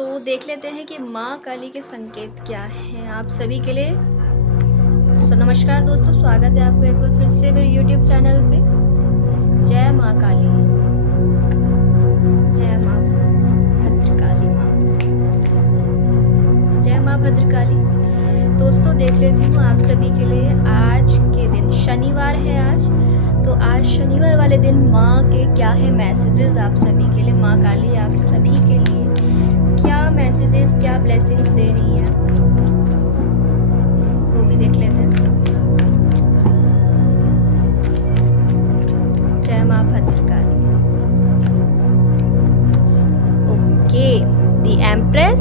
तो देख लेते हैं कि माँ काली के संकेत क्या हैं आप सभी के लिए। नमस्कार दोस्तों, स्वागत है आपको एक बार फिर से मेरे YouTube चैनल पे। जय माँ काली, जय माँ भद्रकाली, जय माँ भद्रकाली। दोस्तों देख लेती हूँ आप सभी के लिए आज के दिन, शनिवार है आज, तो आज शनिवार वाले दिन माँ के क्या है मैसेजेस आप सभी के लिए। माँ काली आप सभी के लिए क्या मैसेजेस, क्या ब्लेसिंग्स दे रही हैं वो भी देख लेते हैं। जय माँ Bhadrakali. Okay, the empress,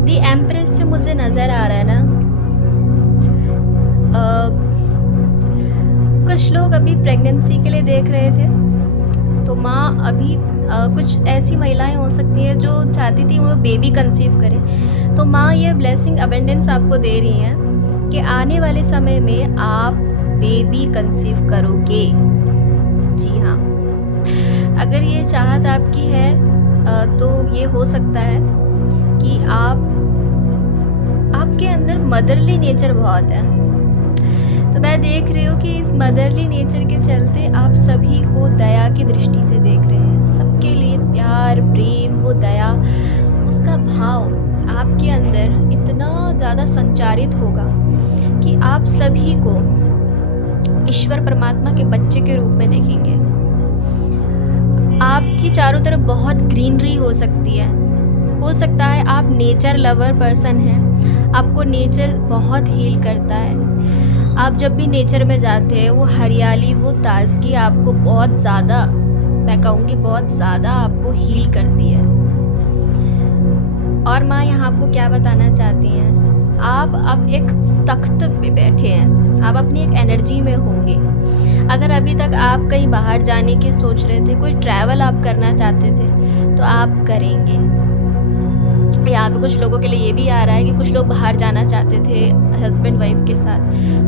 the empress से मुझे नजर आ रहा है ना, कुछ लोग अभी प्रेगनेंसी के लिए देख रहे थे, तो माँ अभी कुछ ऐसी महिलाएं हो सकती है जो चाहती थी वो बेबी कंसीव करे, तो माँ ये ब्लेसिंग अबेंडेंस आपको दे रही है कि आने वाले समय में आप बेबी कंसीव करोगे। जी हाँ, अगर ये चाहत आपकी है तो ये हो सकता है कि आपके अंदर मदरली नेचर बहुत है। तो मैं देख रही हूँ कि इस मदरली नेचर के चलते आप सभी को दया की दृष्टि से देख रहे हैं। सबके लिए प्यार, प्रेम, वो दया, उसका भाव आपके अंदर इतना ज़्यादा संचारित होगा कि आप सभी को ईश्वर परमात्मा के बच्चे के रूप में देखेंगे। आपकी चारों तरफ बहुत ग्रीनरी हो सकती है। हो सकता है आप नेचर लवर पर्सन हैं, आपको नेचर बहुत हील करता है। आप जब भी नेचर में जाते हैं, वो हरियाली, वो ताजगी आपको बहुत ज़्यादा, मैं कहूँगी बहुत ज़्यादा आपको हील करती है। और माँ यहाँ आपको क्या बताना चाहती हैं, आप अब एक तख्त पे बैठे हैं, आप अपनी एक एनर्जी में होंगे। अगर अभी तक आप कहीं बाहर जाने की सोच रहे थे, कोई ट्रैवल आप करना चाहते थे, तो आप करेंगे। यहाँ पे कुछ लोगों के लिए ये भी आ रहा है कि कुछ लोग बाहर जाना चाहते थे हस्बैंड वाइफ के साथ,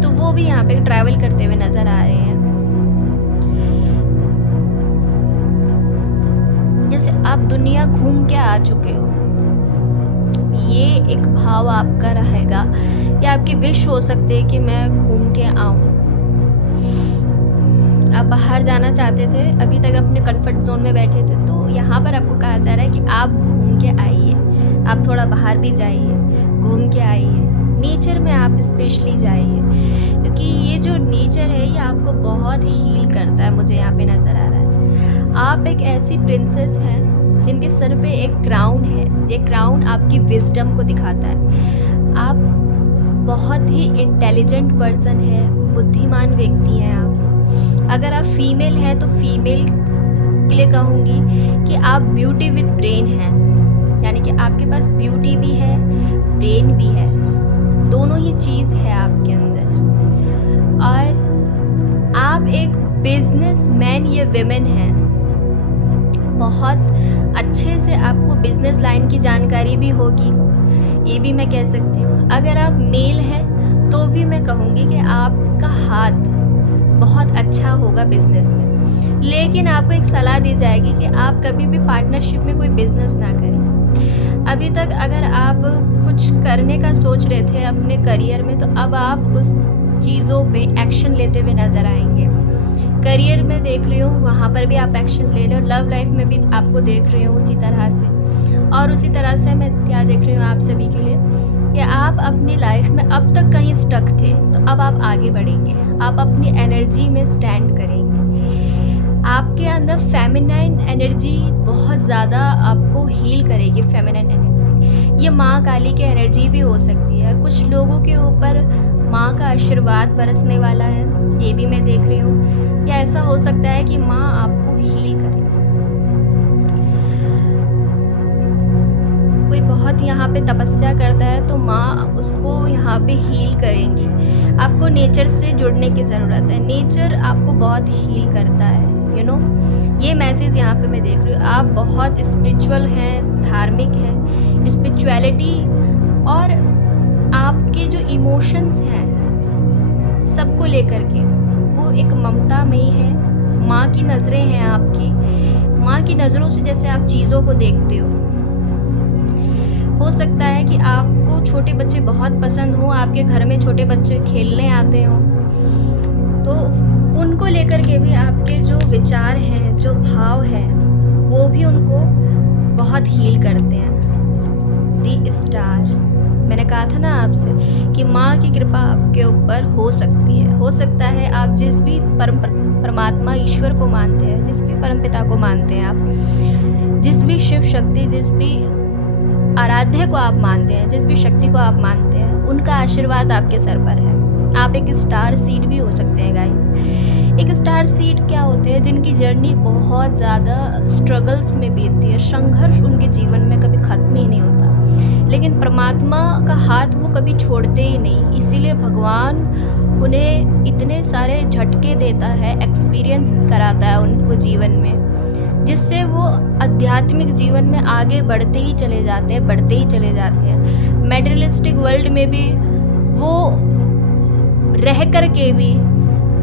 तो वो भी यहाँ पे ट्रैवल करते हुए नज़र आ रहे हैं। जैसे आप दुनिया घूम के आ चुके हो, ये एक भाव आपका रहेगा, या आपकी विश हो सकती है कि मैं घूम के आऊँ। आप बाहर जाना चाहते थे, अभी तक अपने कंफर्ट जोन में बैठे थे, तो यहाँ पर आपको कहा जा रहा है कि आप घूम के आइए, आप थोड़ा बाहर भी जाइए, घूम के आइए, नेचर में आप स्पेशली जाइए, क्योंकि ये जो नेचर है ये आपको बहुत हील करता है। मुझे यहाँ पे नज़र आ रहा है आप एक ऐसी प्रिंसेस हैं जिनके सर पे एक क्राउन है। ये क्राउन आपकी विजडम को दिखाता है। आप बहुत ही इंटेलिजेंट पर्सन है, बुद्धिमान व्यक्ति हैं आप। अगर आप फीमेल हैं तो फीमेल के लिए कहूँगी कि आप ब्यूटी विद ब्रेन हैं, यानी कि आपके पास ब्यूटी भी है, ब्रेन भी है, दोनों ही चीज़ है आपके अंदर। और आप एक बिजनेस मैन या विमेन हैं, बहुत अच्छे से आपको बिजनेस लाइन की जानकारी भी होगी, ये भी मैं कह सकती हूँ। अगर आप मेल हैं तो भी मैं कहूँगी कि आपका हाथ बहुत अच्छा होगा बिजनेस में, लेकिन आपको एक सलाह दी जाएगी कि आप कभी भी पार्टनरशिप में कोई बिजनेस ना करें। अभी तक अगर आप कुछ करने का सोच रहे थे अपने करियर में, तो अब आप उस चीज़ों पे एक्शन लेते हुए नज़र आएंगे। करियर में देख रही हूँ, वहाँ पर भी आप एक्शन ले लो। लव लाइफ में भी आपको देख रही हूँ उसी तरह से, और उसी तरह से मैं क्या देख रही हूँ आप सभी के लिए, या आप अपनी लाइफ में अब तक कहीं स्टक थे, तो अब आप आगे बढ़ेंगे, आप अपनी एनर्जी में स्टैंड करेंगे। आपके अंदर फेमिनाइन एनर्जी बहुत ज़्यादा आपको हील करेगी। फेमिनाइन एनर्जी ये माँ काली की एनर्जी भी हो सकती है। कुछ लोगों के ऊपर माँ का आशीर्वाद बरसने वाला है, ये भी मैं देख रही हूँ। या ऐसा हो सकता है कि माँ आपको हील करे। कोई बहुत यहाँ पे तपस्या करता है तो माँ उसको यहाँ पे हील करेंगी। आपको नेचर से जुड़ने की ज़रूरत है, नेचर आपको बहुत हील करता है, यू नो। ये मैसेज यहाँ पे मैं देख रही हूँ। आप बहुत स्पिरिचुअल हैं, धार्मिक हैं। स्पिरिचुअलिटी और आपके जो इमोशंस हैं सबको लेकर के वो एक ममता में ही है। माँ की नज़रें हैं आपकी, माँ की नज़रों से जैसे आप चीज़ों को देखते हो सकता है कि आपको छोटे बच्चे बहुत पसंद हो, आपके घर में छोटे बच्चे खेलने आते हो, तो उनको लेकर के भी आपके जो विचार हैं, जो भाव हैं, वो भी उनको बहुत हील करते हैं। दी स्टार, मैंने कहा था ना आपसे कि माँ की कृपा आपके ऊपर हो सकती है। हो सकता है आप जिस भी परमात्मा ईश्वर को मानते हैं, जिस भी परमपिता को मानते हैं आप, जिस भी शिव शक्ति, जिस भी आराध्य को आप मानते हैं, जिस भी शक्ति को आप मानते हैं, उनका आशीर्वाद आपके सर पर है। आप एक स्टार सीड भी हो सकते हैं गाइस। एक स्टार सीड क्या होते हैं? जिनकी जर्नी बहुत ज़्यादा स्ट्रगल्स में बीतती है, संघर्ष उनके जीवन में कभी ख़त्म ही नहीं होता, लेकिन परमात्मा का हाथ वो कभी छोड़ते ही नहीं। इसीलिए भगवान उन्हें इतने सारे झटके देता है, एक्सपीरियंस कराता है उनको जीवन में, जिससे वो आध्यात्मिक जीवन में आगे बढ़ते ही चले जाते हैं, बढ़ते ही चले जाते हैं। मैटेरियलिस्टिक वर्ल्ड में भी वो रह कर के भी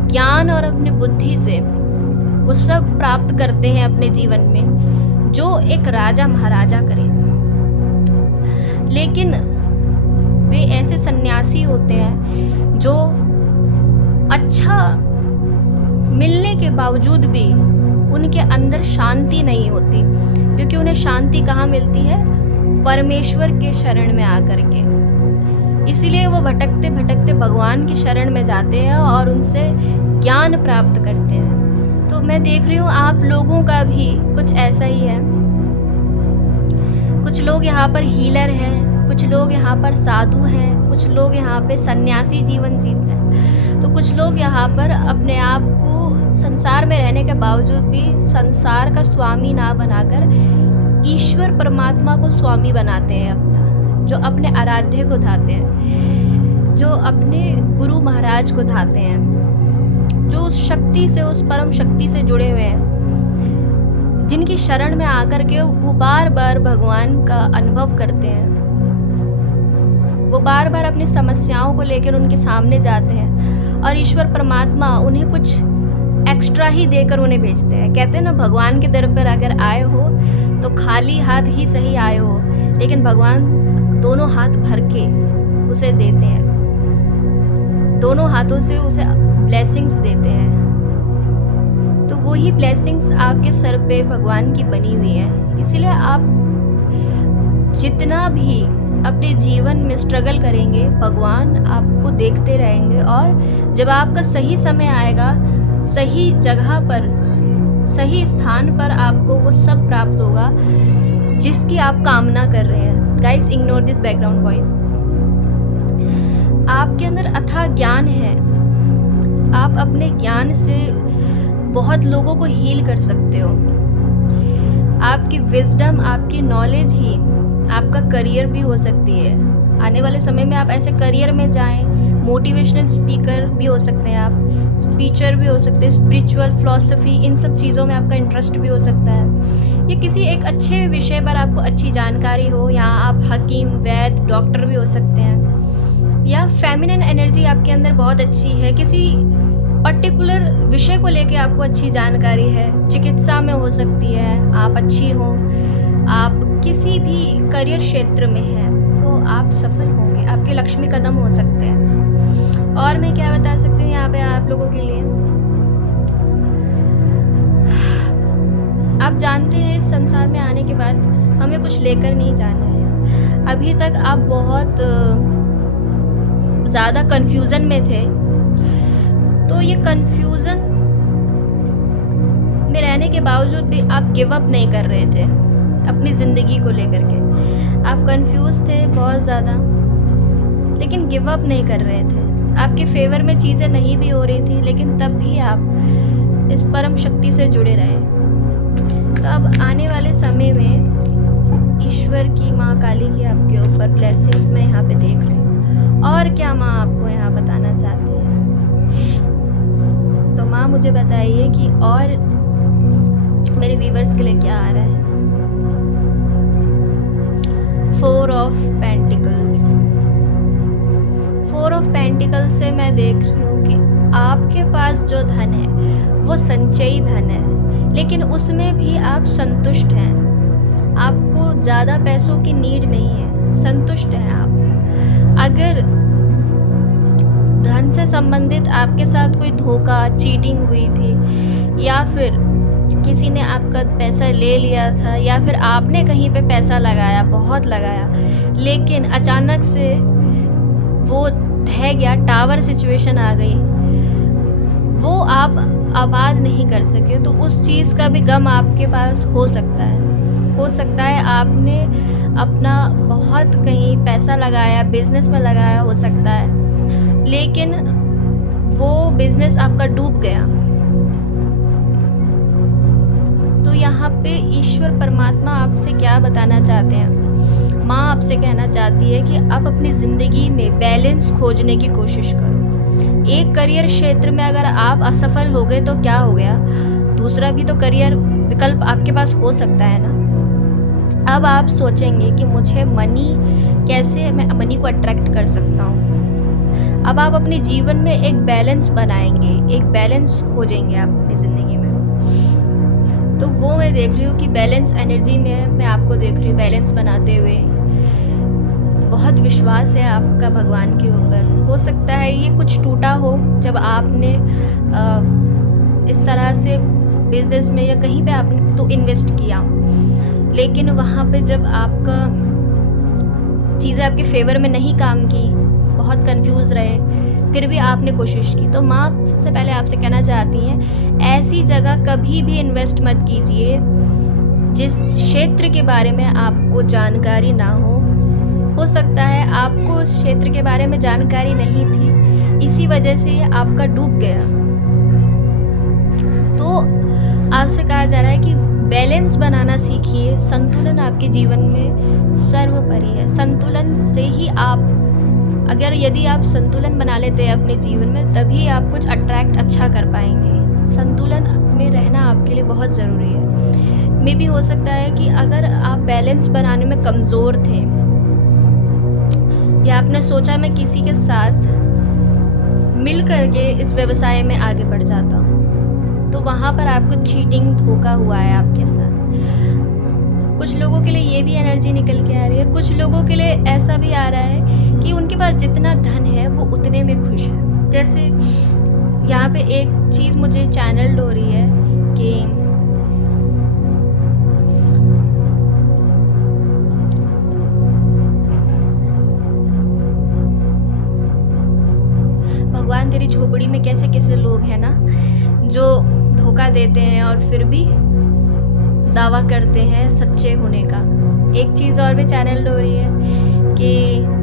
ज्ञान और अपनी बुद्धि से वो सब प्राप्त करते हैं अपने जीवन में, जो एक राजा महाराजा करे। लेकिन वे ऐसे सन्यासी होते हैं जो अच्छा मिलने के बावजूद भी उनके अंदर शांति नहीं होती, क्योंकि उन्हें शांति कहाँ मिलती है? परमेश्वर के शरण में आकर के। इसीलिए वो भटकते भटकते भगवान की शरण में जाते हैं और उनसे ज्ञान प्राप्त करते हैं। तो मैं देख रही हूँ आप लोगों का भी कुछ ऐसा ही है। कुछ लोग यहाँ पर हीलर हैं, कुछ लोग यहाँ पर साधु हैं, कुछ लोग यहाँ पे सन्यासी जीवन जीते हैं, तो कुछ लोग यहाँ पर अपने आप को संसार में रहने के बावजूद भी संसार का स्वामी ना बनाकर ईश्वर परमात्मा को स्वामी बनाते हैं अपना, जो अपने आराध्य को धाते हैं, जो अपने गुरु महाराज को धाते हैं, जो उस शक्ति से, उस परम शक्ति से जुड़े हुए हैं, जिनकी शरण में आकर के वो बार बार भगवान का अनुभव करते हैं। वो बार बार अपनी समस्याओं को लेकर उनके सामने जाते हैं और ईश्वर परमात्मा उन्हें कुछ एक्स्ट्रा ही देकर उन्हें भेजते हैं। कहते हैं ना, भगवान के दर पर अगर आए हो तो खाली हाथ ही सही आए हो, लेकिन भगवान दोनों हाथ भर के उसे देते हैं, दोनों हाथों से उसे ब्लेसिंग्स देते हैं। तो वही ब्लेसिंग्स आपके सर पे भगवान की बनी हुई है। इसीलिए आप जितना भी अपने जीवन में स्ट्रगल करेंगे, भगवान आपको देखते रहेंगे, और जब आपका सही समय आएगा, सही जगह पर, सही स्थान पर आपको वो सब प्राप्त होगा जिसकी आप कामना कर रहे हैं। Guys, ignore this background voice. आपके अंदर अथाह ज्ञान है, आप अपने ज्ञान से बहुत लोगों को हील कर सकते हो। आपकी विजडम, आपकी नॉलेज ही आपका करियर भी हो सकती है। आने वाले समय में आप ऐसे करियर में जाएं, मोटिवेशनल स्पीकर भी हो सकते हैं आप, स्पीचर भी हो सकते हैं, स्पिरिचुअल फिलॉसफी, इन सब चीज़ों में आपका इंटरेस्ट भी हो सकता है। या किसी एक अच्छे विषय पर आपको अच्छी जानकारी हो, या आप हकीम, वैद्य, डॉक्टर भी हो सकते हैं। या फेमिनिन एनर्जी आपके अंदर बहुत अच्छी है, किसी पर्टिकुलर विषय को लेके आपको अच्छी जानकारी है, चिकित्सा में हो सकती है, आप अच्छी हो, आप किसी भी करियर क्षेत्र में हैं तो आप सफल होंगे, आपके लक्ष्मी कदम हो सकते हैं। और मैं क्या बता सकती हूँ यहाँ पे आप लोगों के लिए? आप जानते हैं इस संसार में आने के बाद हमें कुछ लेकर नहीं जाना है। अभी तक आप बहुत ज़्यादा कन्फ्यूज़न में थे, तो ये कन्फ्यूज़न में रहने के बावजूद भी आप गिव अप नहीं कर रहे थे अपनी ज़िंदगी को लेकर के। आप कंफ्यूज थे बहुत ज़्यादा, लेकिन गिव अप नहीं कर रहे थे। आपके फेवर में चीज़ें नहीं भी हो रही थी, लेकिन तब भी आप इस परम शक्ति से जुड़े रहे। तो अब आने वाले समय में ईश्वर की, माँ काली की आपके ऊपर ब्लेसिंग्स मैं यहाँ पे देख रही हूँ। और क्या माँ आपको यहाँ बताना चाहती है? तो माँ मुझे बताइए कि और मेरे व्यूवर्स के लिए क्या आ रहा है। 4 ऑफ पेंटिकल्स। 4 ऑफ पेंटिकल्स से मैं देख रही हूँ कि आपके पास जो धन है वो संचयी धन है, लेकिन उसमें भी आप संतुष्ट हैं। आपको ज़्यादा पैसों की नीड नहीं है, संतुष्ट हैं आप। अगर धन से संबंधित आपके साथ कोई धोखा, चीटिंग हुई थी, या फिर किसी ने आपका पैसा ले लिया था, या फिर आपने कहीं पे पैसा लगाया, बहुत लगाया, लेकिन अचानक से वो ढह गया, टावर सिचुएशन आ गई, वो आप आबाद नहीं कर सके, तो उस चीज़ का भी गम आपके पास हो सकता है। हो सकता है आपने अपना बहुत कहीं पैसा लगाया, बिजनेस में लगाया हो सकता है, लेकिन वो बिजनेस आपका डूब गया। तो यहाँ पे ईश्वर परमात्मा आपसे क्या बताना चाहते हैं? माँ आपसे कहना चाहती है कि आप अपनी ज़िंदगी में बैलेंस खोजने की कोशिश करो। एक करियर क्षेत्र में अगर आप असफल हो गए तो क्या हो गया, दूसरा भी तो करियर विकल्प आपके पास हो सकता है ना। अब आप सोचेंगे कि मुझे कैसे मैं मनी को अट्रैक्ट कर सकता हूँ। अब आप अपने जीवन में एक बैलेंस बनाएंगे, एक बैलेंस खोजेंगे आप अपनी ज़िंदगी में। तो वो मैं देख रही हूँ कि बैलेंस एनर्जी में मैं आपको देख रही हूँ बैलेंस बनाते हुए। बहुत विश्वास है आपका भगवान के ऊपर। हो सकता है ये कुछ टूटा हो जब आपने इस तरह से बिजनेस में या कहीं पे आपने तो इन्वेस्ट किया, लेकिन वहाँ पे जब आपका चीज़ें आपके फेवर में नहीं काम की, बहुत कंफ्यूज रहे, फिर भी आपने कोशिश की, तो माँ सबसे पहले आपसे कहना चाहती हैं ऐसी जगह कभी भी इन्वेस्ट मत कीजिए जिस क्षेत्र के बारे में आपको जानकारी ना हो सकता है आपको उस क्षेत्र के बारे में जानकारी नहीं थी, इसी वजह से ये आपका डूब गया। तो आपसे कहा जा रहा है कि बैलेंस बनाना सीखिए। संतुलन आपके जीवन में सर्वोपरि है। संतुलन से ही यदि आप संतुलन बना लेते हैं अपने जीवन में, तभी आप कुछ अट्रैक्ट अच्छा कर पाएंगे। संतुलन में रहना आपके लिए बहुत ज़रूरी है। मे भी हो सकता है कि अगर आप बैलेंस बनाने में कमज़ोर थे, या आपने सोचा मैं किसी के साथ मिल करके इस व्यवसाय में आगे बढ़ जाता हूँ, तो वहाँ पर आपको चीटिंग, धोखा हुआ है आपके साथ। कुछ लोगों के लिए ये भी एनर्जी निकल के आ रही है। कुछ लोगों के लिए ऐसा भी आ रहा है कि उनके पास जितना धन है वो उतने में खुश है। जैसे यहाँ पे एक चीज़ मुझे चैनल्ड हो रही है कि भगवान तेरी झोपड़ी में कैसे कैसे लोग हैं ना जो धोखा देते हैं और फिर भी दावा करते हैं सच्चे होने का। एक चीज़ और भी चैनल हो रही है कि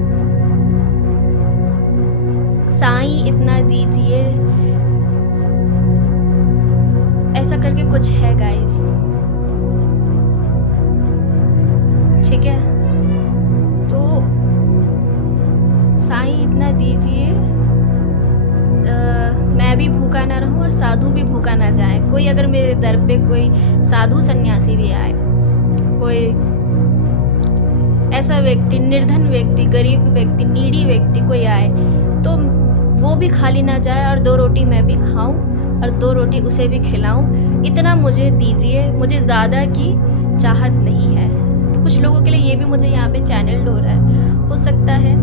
साईं इतना दीजिए, ऐसा करके कुछ है गाइस, ठीक है। तो साईं इतना दीजिए, मैं भी भूखा ना रहूं और साधु भी भूखा ना जाए। कोई अगर मेरे दर पे कोई साधु सन्यासी भी आए, कोई ऐसा व्यक्ति, निर्धन व्यक्ति, गरीब व्यक्ति, नीडी व्यक्ति कोई आए, तो वो भी खाली ना जाए और 2 रोटी मैं भी खाऊं और 2 रोटी उसे भी खिलाऊं। इतना मुझे दीजिए, मुझे ज़्यादा की चाहत नहीं है। तो कुछ लोगों के लिए ये भी मुझे यहाँ पे चैनल हो रहा है। हो सकता है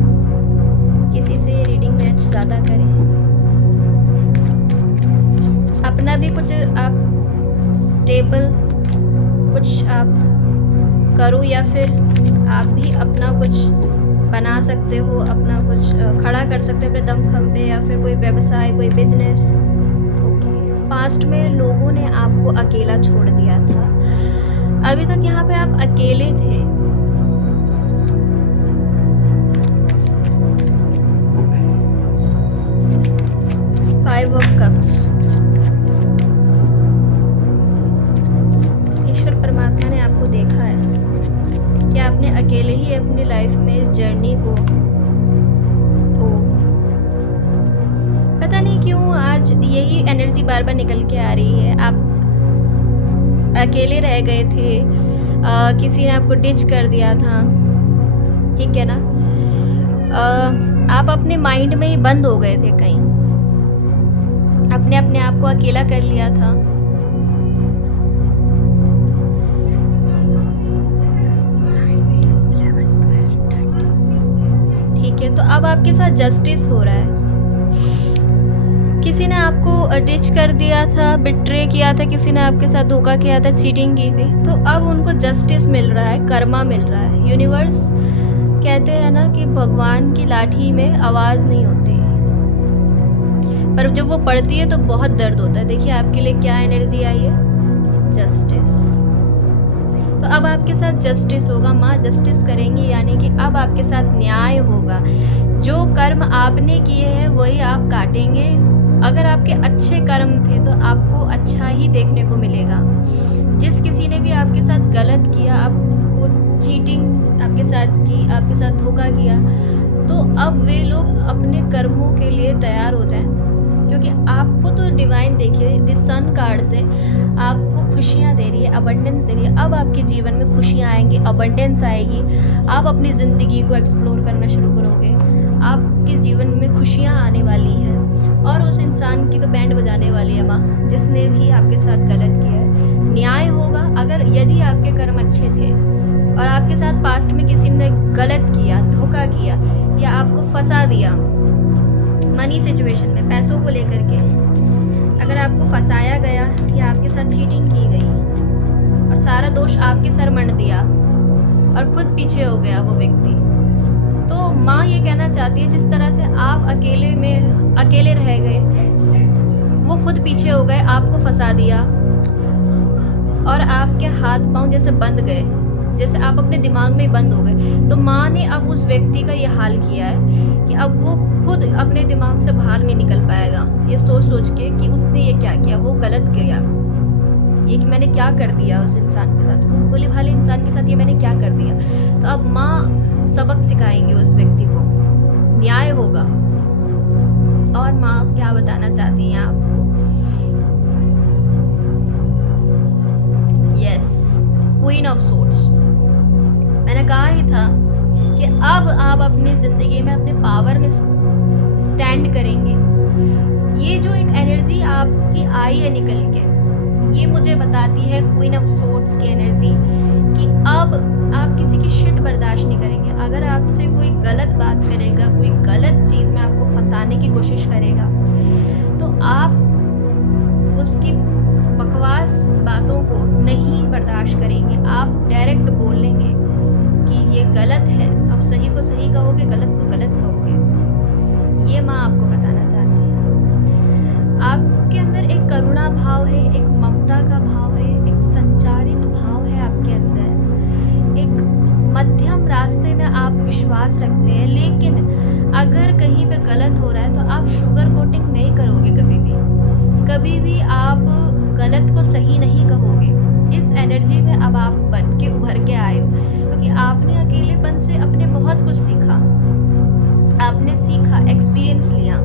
किसी से रीडिंग मैच ज़्यादा करें, अपना भी कुछ आप स्टेबल कुछ आप करो, या फिर आप भी अपना कुछ बना सकते हो, अपना कुछ खड़ा कर सकते हो अपने दमखम पे, या फिर कोई व्यवसाय, कोई बिजनेस। ओके, पास्ट में लोगों ने आपको अकेला छोड़ दिया था, अभी तक यहाँ पे आप अकेले थे। फाइव ऑफ कप्स, ईश्वर परमात्मा ने आपको देखा है कि आपने अकेले ही अपनी लाइफ में इस जर्नी को, पता नहीं क्यों आज यही एनर्जी बार बार निकल के आ रही है। आप अकेले रह गए थे, किसी ने आपको डिच कर दिया था, ठीक है ना। आप अपने माइंड में ही बंद हो गए थे कहीं, आपने अपने आप को अकेला कर लिया था। ठीक है, तो अब आपके साथ जस्टिस हो रहा है। किसी ने आपको डिच कर दिया था, बिट्रे किया था, किसी ने आपके साथ धोखा किया था, चीटिंग की थी, तो अब उनको जस्टिस मिल रहा है, कर्मा मिल रहा है। यूनिवर्स कहते हैं ना कि भगवान की लाठी में आवाज़ नहीं होती, पर जब वो पड़ती है तो बहुत दर्द होता है। देखिए आपके लिए क्या एनर्जी आई है, जस्टिस। तो अब आपके साथ जस्टिस होगा, माँ जस्टिस करेंगी, यानी कि अब आपके साथ न्याय होगा। जो कर्म आपने किए हैं वही आप काटेंगे। अगर आपके अच्छे कर्म थे तो आपको अच्छा ही देखने को मिलेगा। जिस किसी ने भी आपके साथ गलत किया, आपको चीटिंग आपके साथ की, आपके साथ धोखा किया, तो अब वे लोग अपने कर्मों के लिए तैयार हो जाएं, क्योंकि आपको तो डिवाइन देखिए दिस सन कार्ड से आपको खुशियाँ दे रही है, अबंडेंस दे रही है। अब आपके जीवन में खुशियाँ आएंगी, अबंडेंस आएगी, आप अपनी ज़िंदगी को एक्सप्लोर करना शुरू करोगे, आपके जीवन में खुशियाँ आने वाली हैं। और उस इंसान की तो बैंड बजाने वाली है माँ, जिसने भी आपके साथ गलत किया है। न्याय होगा। अगर यदि आपके कर्म अच्छे थे और आपके साथ पास्ट में किसी ने गलत किया, धोखा किया, या आपको फंसा दिया मनी सिचुएशन में, पैसों को लेकर के, अगर आपको फंसाया गया या आपके साथ चीटिंग की गई और सारा दोष आपके सर मंड दिया और खुद पीछे हो गया वो व्यक्ति, तो माँ ये कहना चाहती है जिस तरह से आप अकेले रह गए, वो खुद पीछे हो गए, आपको फंसा दिया और आपके हाथ पांव जैसे बंद गए, जैसे आप अपने दिमाग में बंद हो गए। तो माँ ने अब उस व्यक्ति का ये हाल किया है कि अब वो खुद अपने दिमाग से बाहर नहीं निकल पाएगा, ये सोच के कि उसने ये क्या किया, वो गलत किया, ये कि मैंने क्या कर दिया उस इंसान के साथ, वो भोले भाले इंसान के साथ ये मैंने क्या कर दिया। तो अब माँ सबक सिखाएंगे उस व्यक्ति को, न्याय होगा। और माँ क्या बताना चाहती हैं आपको? Yes, queen of swords. मैंने कहा ही था कि अब आप अपनी ज़िंदगी में अपने पावर में स्टैंड करेंगे। ये जो एक एनर्जी आपकी आई है निकल के, ये मुझे बताती है क्वीन ऑफ सोर्ड्स की एनर्जी कि अब आप किसी की शिट बर्दाश्त नहीं करेंगे। अगर आपसे कोई गलत बात करेगा, कोई गलत चीज़ में आपको फंसाने की कोशिश करेगा, तो आप उसकी बकवास बातों को नहीं बर्दाश्त करेंगे। आप डायरेक्ट बोलेंगे कि ये गलत है, आप सही को सही कहोगे, गलत को गलत कहोगे। ये माँ आपको बताना चाहती है। आपके अंदर एक करुणा भाव है, एक ममता का भाव है, एक संचारित भाव है आपके अंदर, एक मध्यम रास्ते में आप विश्वास रखते हैं। लेकिन अगर कहीं पे गलत हो रहा है तो आप शुगर कोटिंग नहीं करोगे कभी भी आप गलत को सही नहीं कहोगे। इस एनर्जी में अब आप बन के उभर के आए हो, क्योंकि आपने अकेलेपन से अपने बहुत कुछ सीखा, आपने सीखा, एक्सपीरियंस लिया।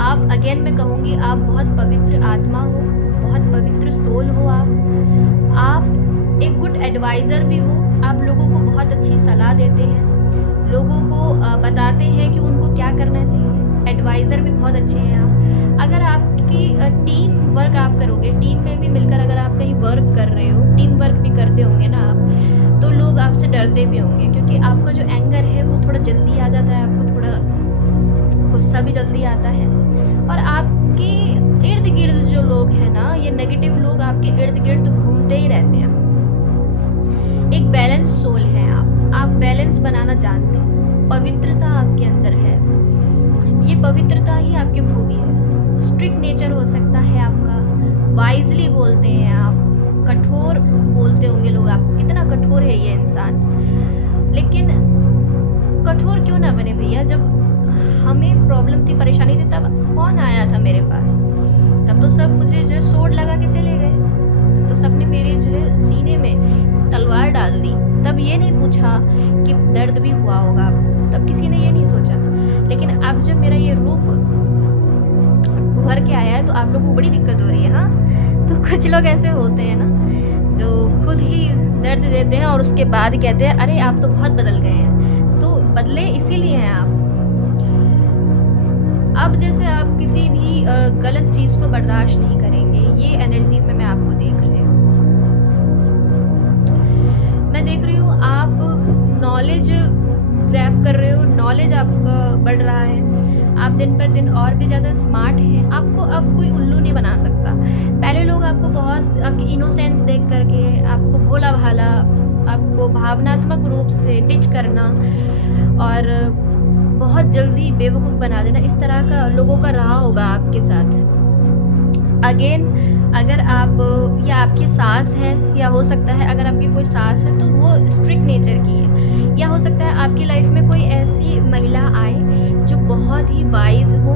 आप अगेन मैं कहूँगी, आप बहुत पवित्र आत्मा हो, बहुत पवित्र सोल हो। आप एक गुड एडवाइज़र भी हो। आप लोगों को बहुत अच्छी सलाह देते हैं, लोगों को बताते हैं कि उनको क्या करना चाहिए। एडवाइज़र भी बहुत अच्छे हैं आप। अगर आपकी टीम वर्क आप करोगे, टीम में भी मिलकर अगर आप कहीं वर्क कर रहे हो, टीम वर्क भी करते होंगे ना आप, तो लोग आपसे डरते भी होंगे, क्योंकि आपका जो एंगर है वो थोड़ा जल्दी आ जाता है, आपको थोड़ा गुस्सा भी जल्दी आता है। और आपके इर्द गिर्द जो लोग हैं ना, ये नेगेटिव लोग आपके इर्द गिर्द घूमते ही रहते हैं। एक बैलेंस सोल है आप बैलेंस बनाना जानते हैं। पवित्रता आपके अंदर है, ये पवित्रता ही आपकी खूबी है। स्ट्रिक्ट नेचर हो सकता है आपका, वाइजली बोलते हैं आप, कठोर बोलते होंगे लोग, आप कितना कठोर है ये इंसान। लेकिन कठोर क्यों ना बने भैया, जब हमें प्रॉब्लम थी, परेशानी थी, तब कौन आया था मेरे पास? तब तो सब मुझे जो है सोड लगा के चले गए, तब तो सबने मेरे जो है सीने में तलवार डाल दी। तब ये नहीं पूछा कि दर्द भी हुआ होगा आपको, तब किसी ने ये नहीं सोचा। लेकिन अब जब मेरा ये रूप उभर के आया है तो आप लोगों को बड़ी दिक्कत हो रही है। हाँ, तो कुछ लोग ऐसे होते हैं ना जो खुद ही दर्द देते हैं और उसके बाद कहते हैं अरे आप तो बहुत बदल गए हैं। तो बदले इसीलिए हैं आप। अब जैसे आप किसी भी गलत चीज़ को बर्दाश्त नहीं करेंगे, ये एनर्जी में मैं आपको देख रही हूँ। मैं देख रही हूँ आप नॉलेज ग्रैब कर रहे हो, नॉलेज आपका बढ़ रहा है, आप दिन पर दिन और भी ज़्यादा स्मार्ट हैं। आपको अब कोई उल्लू नहीं बना सकता। पहले लोग आपको बहुत आपकी इनोसेंस देख करके आपको भोला भाला, आपको भावनात्मक रूप से डिच करना और बहुत जल्दी बेवकूफ़ बना देना, इस तरह का लोगों का रहा होगा आपके साथ। अगेन अगर आप या आपकी सास है, या हो सकता है अगर आपकी कोई सास है तो वो स्ट्रिक्ट नेचर की है, या हो सकता है आपकी लाइफ में कोई ऐसी महिला आए जो बहुत ही वाइज हो।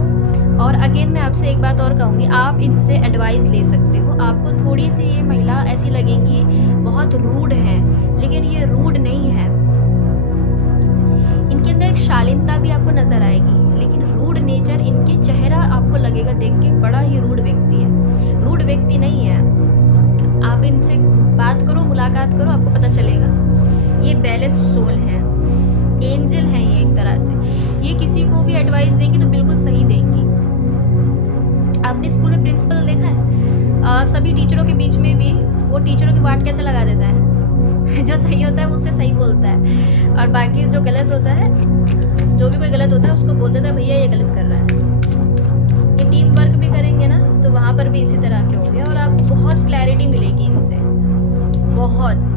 और अगेन मैं आपसे एक बात और कहूँगी, आप इनसे एडवाइस ले सकते हो। आपको थोड़ी सी ये महिला ऐसी लगेंगी बहुत रूड है, लेकिन ये रूड नहीं है। इनके अंदर एक शालीनता भी आपको नज़र आएगी, लेकिन रूड नेचर, इनके चेहरा आपको लगेगा देख के बड़ा ही रूड व्यक्ति है, रूड व्यक्ति नहीं है। आप इनसे बात करो, मुलाकात करो, आपको पता चलेगा। ये बैलेंस सोल है, एंजल है ये एक तरह से। ये किसी को भी एडवाइस देंगी तो बिल्कुल सही देंगी। आपने स्कूल में प्रिंसिपल देखा है, सभी टीचरों के बीच में भी वो टीचरों की वाट कैसे लगा देता है जो सही होता है उससे सही बोलता है, और बाकी जो गलत होता है, जो भी कोई गलत होता है उसको बोल देता है भैया ये गलत कर रहा है। ये टीम वर्क भी करेंगे ना तो वहाँ पर भी इसी तरह के होंगे, और आपको बहुत क्लैरिटी मिलेगी इनसे, बहुत।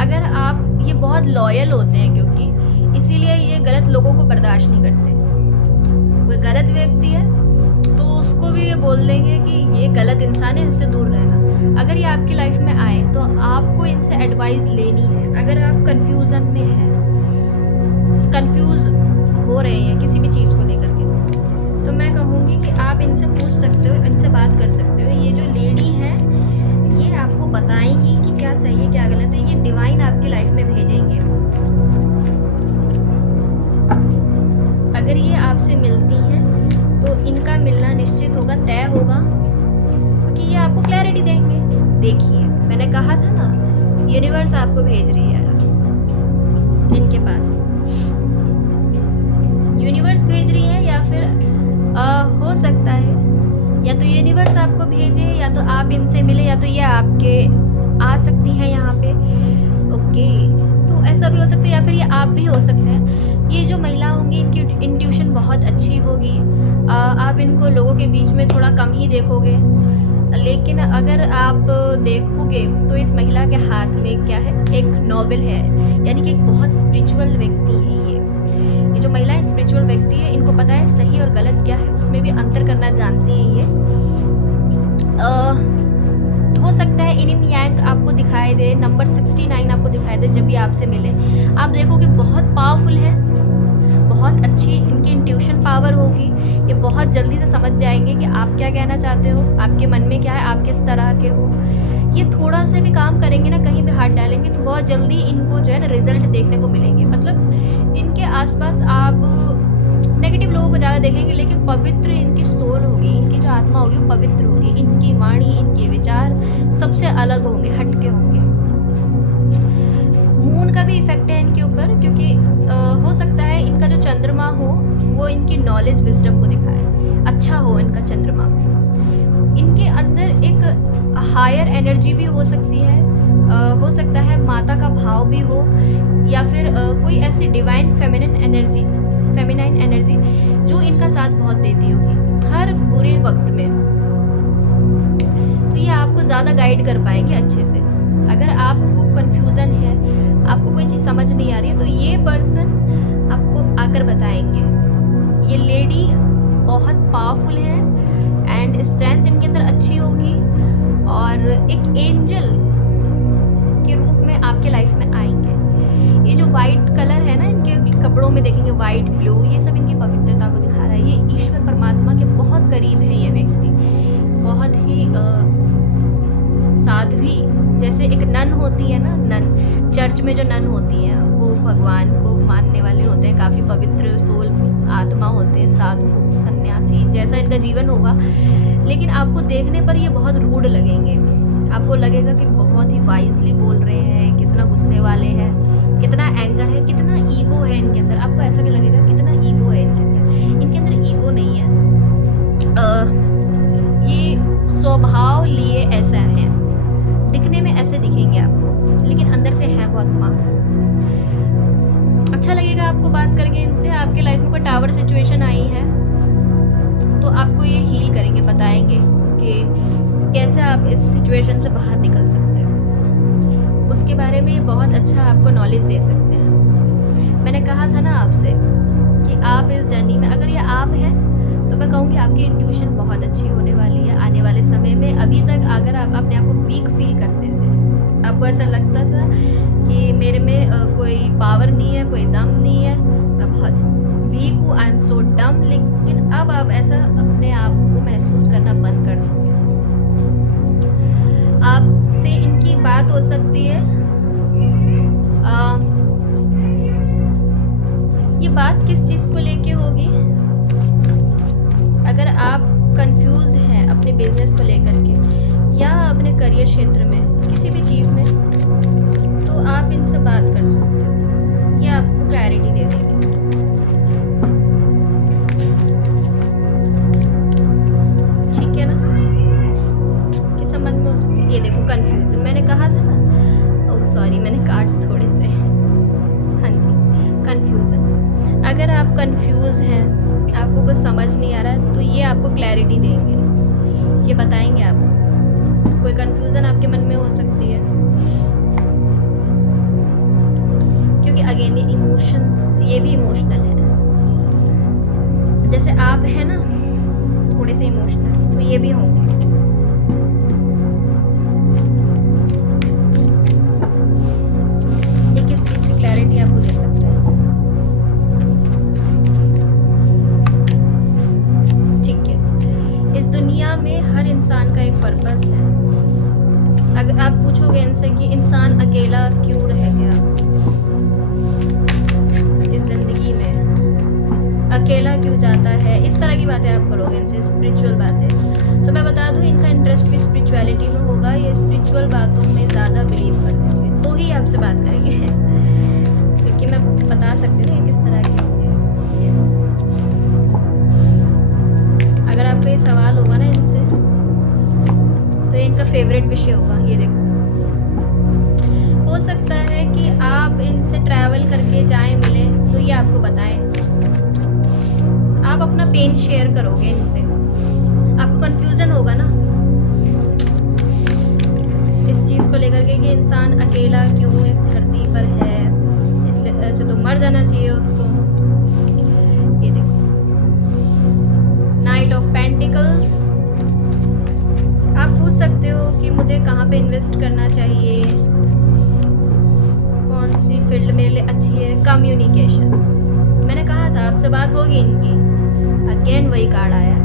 अगर आप ये बहुत लॉयल होते हैं, क्योंकि इसीलिए ये गलत लोगों को बर्दाश्त नहीं करते। कोई गलत व्यक्ति है तो उसको भी ये बोल देंगे कि ये गलत इंसान है, इससे दूर रहना। अगर ये आपकी लाइफ में आए तो आपको इनसे एडवाइस लेनी है। अगर आप कंफ्यूजन में हैं, कंफ्यूज हो रहे हैं किसी भी चीज़ को लेकर के, तो मैं कहूँगी कि आप इनसे पूछ सकते हो, इनसे बात कर सकते हो। ये जो लेडी है ये आपको बताएंगी कि क्या सही है क्या गलत है। ये डिवाइन आपकी लाइफ में भेजेंगे। अगर ये आपसे मिलती हैं तो इनका मिलना निश्चित होगा, तय होगा, क्योंकि ये आपको क्लैरिटी देंगे। देखिए मैंने कहा था ना, यूनिवर्स आपको भेज रही है, इनके पास यूनिवर्स भेज रही है, या फिर हो सकता है या तो यूनिवर्स आपको भेजे, या तो आप इनसे मिले, या तो ये आपके आ सकती हैं यहाँ पे। ओके, तो ऐसा भी हो सकता है, या फिर ये आप भी हो सकते हैं। ये जो महिला होंगी इनकी इंट्यूशन बहुत अच्छी होगी। आप इनको लोगों के बीच में थोड़ा कम ही देखोगे, लेकिन अगर आप देखोगे तो इस महिला के हाथ में क्या है, एक नोबल है, यानी कि एक बहुत स्पिरिचुअल व्यक्ति है। ये जो महिला है स्पिरिचुअल व्यक्ति है, इनको पता है सही और गलत क्या है, उसमें भी अंतर करना जानते हैं ये। हो सकता है इन यांग आपको दिखाई दे, नंबर 69 आपको दिखाई दे जब भी आपसे मिले। आप देखोगे बहुत पावरफुल है, बहुत अच्छी इनकी इंट्यूशन पावर होगी। ये बहुत जल्दी से समझ जाएंगे कि आप क्या कहना चाहते हो, आपके मन में क्या है, आप किस तरह के हो। ये थोड़ा सा भी काम करेंगे ना, कहीं भी हाथ डालेंगे तो बहुत जल्दी इनको जो है ना रिजल्ट देखने को मिलेंगे। मतलब इनके आसपास आप नेगेटिव लोगों को ज़्यादा देखेंगे, लेकिन पवित्र इनकी सोल होगी, इनकी जो आत्मा होगी वो पवित्र होगी। इनकी वाणी, इनके विचार सबसे अलग होंगे, हटके होंगे। मून का भी इफेक्ट है इनके ऊपर, क्योंकि हो सकता है इनका जो चंद्रमा हो वो इनकी नॉलेज विजडम को दिखाए, अच्छा हो इनका चंद्रमा। इनके अंदर एक हायर एनर्जी भी हो सकती है, हो सकता है माता का भाव भी हो, या फिर कोई ऐसी डिवाइन फेमिनाइन एनर्जी जो इनका साथ बहुत देती होगी हर बुरे वक्त में। तो ये आपको ज़्यादा गाइड कर पाएंगे अच्छे से। अगर आपको कन्फ्यूज़न है, आपको कोई चीज़ समझ नहीं आ रही है, तो ये पर्सन आपको आकर बताएंगे। ये लेडी बहुत पावरफुल है एंड स्ट्रेंथ इनके अंदर अच्छी होगी, और एक एंजल के रूप में आपके लाइफ में आएंगे। ये जो वाइट कलर है ना इनके कपड़ों में देखेंगे, वाइट ब्लू, ये सब इनकी पवित्रता को दिखा रहा है। ये ईश्वर परमात्मा के बहुत करीब है ये व्यक्ति, बहुत ही साध्वी। जैसे एक नन होती है ना, नन चर्च में जो नन होती हैं वो भगवान को मानने वाले होते हैं, काफ़ी पवित्र सोल आत्मा होते हैं, साधु सन्यासी जैसा इनका जीवन होगा। लेकिन आपको देखने पर ये बहुत रूड लगेंगे, आपको लगेगा कि बहुत ही वाइजली बोल रहे हैं, कितना गुस्से वाले हैं, कितना एंगर है, कितना ईगो है इनके अंदर। आपको ऐसा भी लगेगा कितना ईगो है इनके अंदर। इनके अंदर ईगो नहीं है। ये स्वभाव लिए ऐसा है, दिखने में ऐसे दिखेंगे आपको, लेकिन अंदर से है बहुत मासूम। अच्छा लगेगा आपको बात करके इनसे। आपके लाइफ में कोई टावर सिचुएशन आई है तो आपको ये हील करेंगे, बताएंगे कि कैसे आप इस सिचुएशन से बाहर निकल सकते हो। उसके बारे में ये बहुत अच्छा आपको नॉलेज दे सकते हैं। मैंने कहा था ना आपसे कि आप इस जर्नी में, अगर ये आप हैं तो मैं कहूँगी आपकी इंट्यूशन बहुत अच्छी होने वाली है आने वाले समय में। अभी तक अगर आप अपने आप को वीक फील करते थे, आपको ऐसा लगता था कि मेरे में कोई पावर नहीं है, कोई दम नहीं है, मैं बहुत वीक हूँ, आई एम सो डम, लेकिन अब आप ऐसा अपने आप को महसूस करना बंद कर दोगे। आपसे इनकी बात हो सकती है। ये बात किस चीज़ को लेके होगी? अगर आप कंफ्यूज हैं अपने बिजनेस को लेकर के या अपने करियर क्षेत्र में किसी भी चीज़ में, तो आप इनसे बात कर सकते हो, ये आपको क्लैरिटी दे देंगे। ठीक है ना? किस संबंध में हो सकती है? ये देखो कंफ्यूजन, मैंने कहा था ना, ओह सॉरी मैंने कार्ड्स थोड़े से, हाँ जी, कंफ्यूजन। अगर आप कंफ्यूज हैं, आपको कुछ समझ नहीं आ रहा है, तो ये आपको क्लैरिटी देंगे, ये बताएंगे आपको। कोई कंफ्यूजन आपके मन में हो सकती है, क्योंकि अगेन ये इमोशंस, ये भी इमोशनल है। जैसे आप हैं ना थोड़े से इमोशनल, तो ये भी होंगे। ये किस चीज़ की क्लैरिटी आपको दे सकता है? ठीक है, इस दुनिया में हर इंसान का एक पर्पस है। अगर आप पूछोगे इनसे कि इंसान अकेला क्यों रह गया इस जिंदगी में, अकेला क्यों जाता है, इस तरह की बातें आप करोगे इनसे, स्पिरिचुअल बातें, तो मैं बता दूं इनका इंटरेस्ट भी स्पिरिचुअलिटी में होगा। ये स्पिरिचुअल बातों में ज़्यादा बिलीव करते होंगे, तो ही आपसे बात करेंगे क्योंकि मैं बता सकती हूँ ये किस तरह के होंगे। यस, अगर आपका ये सवाल होगा ना इनसे, तो ये इनका फेवरेट विषय होगा। ये देखो, हो सकता है कि आप इनसे ट्रैवल करके जाएं, मिले, तो ये आपको बताएं। आप अपना पेन शेयर करोगे इनसे, आपको कंफ्यूजन होगा ना इस चीज़ को लेकर के कि इंसान अकेला क्यों इस धरती पर है, इसलिए ऐसे तो मर जाना चाहिए उसको। ये देखो, नाइट ऑफ पेंटिकल्स। आप पूछ सकते हो कि मुझे कहाँ पे इन्वेस्ट करना चाहिए, कौन सी फील्ड मेरे लिए अच्छी है। कम्युनिकेशन, मैंने कहा था आपसे बात होगी इनकी। अगेन वही कार्ड आया,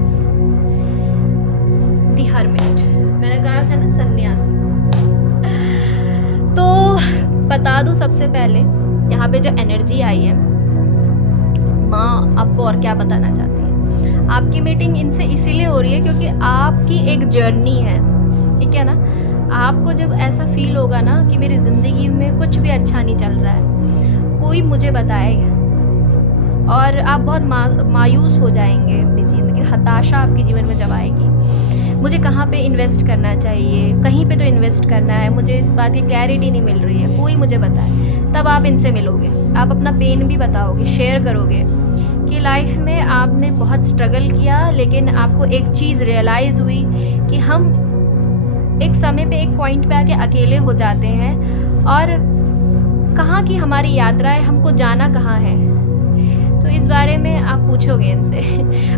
द हर्मिट। मैंने कहा था ना सन्यासी। तो बता दूं सबसे पहले, यहाँ पे जो एनर्जी आई है, माँ आपको और क्या बताना चाहती है। आपकी मीटिंग इनसे इसीलिए हो रही है क्योंकि आपकी एक जर्नी है, ठीक है ना। आपको जब ऐसा फील होगा ना कि मेरी ज़िंदगी में कुछ भी अच्छा नहीं चल रहा है, कोई मुझे बताए, और आप बहुत मायूस हो जाएंगे अपनी ज़िंदगी, हताशा आपके जीवन में जब आएगी, मुझे कहाँ पे इन्वेस्ट करना चाहिए, कहीं पे तो इन्वेस्ट करना है, मुझे इस बात की क्लैरिटी नहीं मिल रही है, कोई मुझे बताए, तब आप इनसे मिलोगे। आप अपना पेन भी बताओगे, शेयर करोगे कि लाइफ में आपने बहुत स्ट्रगल किया, लेकिन आपको एक चीज़ रियलाइज़ हुई कि हम एक समय पे, एक पॉइंट पे आके अकेले हो जाते हैं, और कहाँ की हमारी यात्रा है, हमको जाना कहाँ है। तो इस बारे में आप पूछोगे इनसे।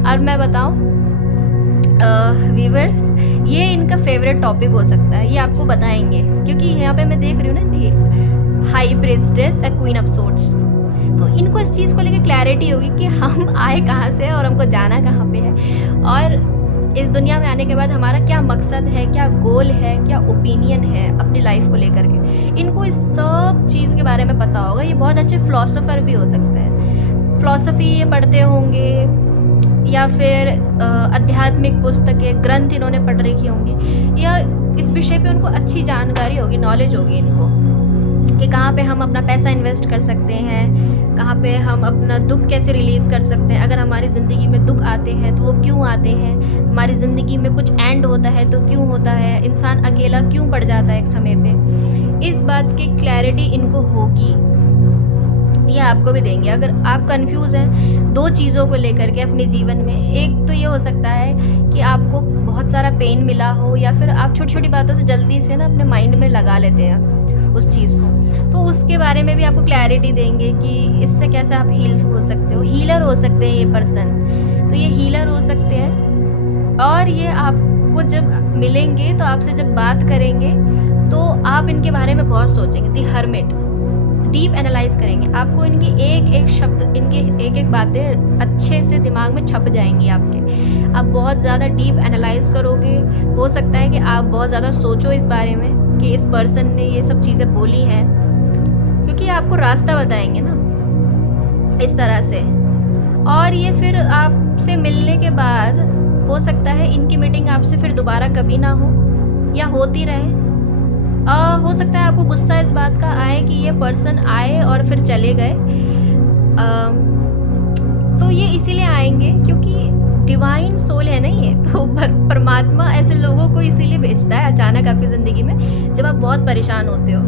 और मैं बताऊं व्यूअर्स, ये इनका फेवरेट टॉपिक हो सकता है, ये आपको बताएंगे, क्योंकि यहाँ पे मैं देख रही हूँ ना, ये high priestess A queen of swords, तो इनको इस चीज़ को लेकर क्लैरिटी होगी कि हम आए कहाँ से और हमको जाना कहाँ पे है, और इस दुनिया में आने के बाद हमारा क्या मकसद है, क्या गोल है, क्या ओपिनियन है अपनी लाइफ को लेकर के। इनको इस सब चीज़ के बारे में पता होगा। ये बहुत अच्छे फिलोसोफर भी हो सकते हैं, फिलॉसफी ये पढ़ते होंगे, या फिर आध्यात्मिक पुस्तकें, ग्रंथ इन्होंने पढ़ रखी होंगी, या इस विषय पे उनको अच्छी जानकारी होगी, नॉलेज होगी इनको कि कहाँ पे हम अपना पैसा इन्वेस्ट कर सकते हैं, कहाँ पे हम अपना दुख कैसे रिलीज़ कर सकते हैं। अगर हमारी हमारी ज़िंदगी में दुख आते हैं तो वो क्यों आते हैं, हमारी ज़िंदगी में कुछ एंड होता है तो क्यों होता है, इंसान अकेला क्यों पड़ जाता है एक समय पे, इस बात की क्लैरिटी इनको होगी। ये आपको भी देंगे। अगर आप कंफ्यूज हैं दो चीज़ों को लेकर के अपने जीवन में, एक तो ये हो सकता है कि आपको बहुत सारा पेन मिला हो, या फिर आप छोटी छोटी बातों से जल्दी से ना अपने माइंड में लगा लेते हैं उस चीज़ को, तो उसके बारे में भी आपको क्लैरिटी देंगे कि इससे कैसे आप हील हो सकते हो, हीलर हो सकते हैं ये पर्सन। तो ये हीलर हो सकते हैं, और ये आपको जब मिलेंगे तो आपसे जब बात करेंगे तो आप इनके बारे में बहुत सोचेंगे। दी हर्मिट, डीप एनालाइज करेंगे, आपको इनकी एक एक शब्द, इनके एक एक बातें अच्छे से दिमाग में छप जाएंगी आपके। आप बहुत ज़्यादा डीप एनालाइज करोगे, हो सकता है कि आप बहुत ज़्यादा सोचो इस बारे में कि इस पर्सन ने ये सब चीज़ें बोली हैं, क्योंकि आपको रास्ता बताएंगे ना इस तरह से। और ये फिर आपसे मिलने के बाद हो सकता है इनकी मीटिंग आपसे फिर दोबारा कभी ना हो, या होती रहे। हो सकता है आपको गुस्सा इस बात का आए कि ये पर्सन आए और फिर चले गए। तो ये इसीलिए आएंगे क्योंकि डिवाइन सोल है ना ये, तो परमात्मा ऐसे लोगों को इसीलिए भेजता है अचानक आपकी ज़िंदगी में जब आप बहुत परेशान होते हो।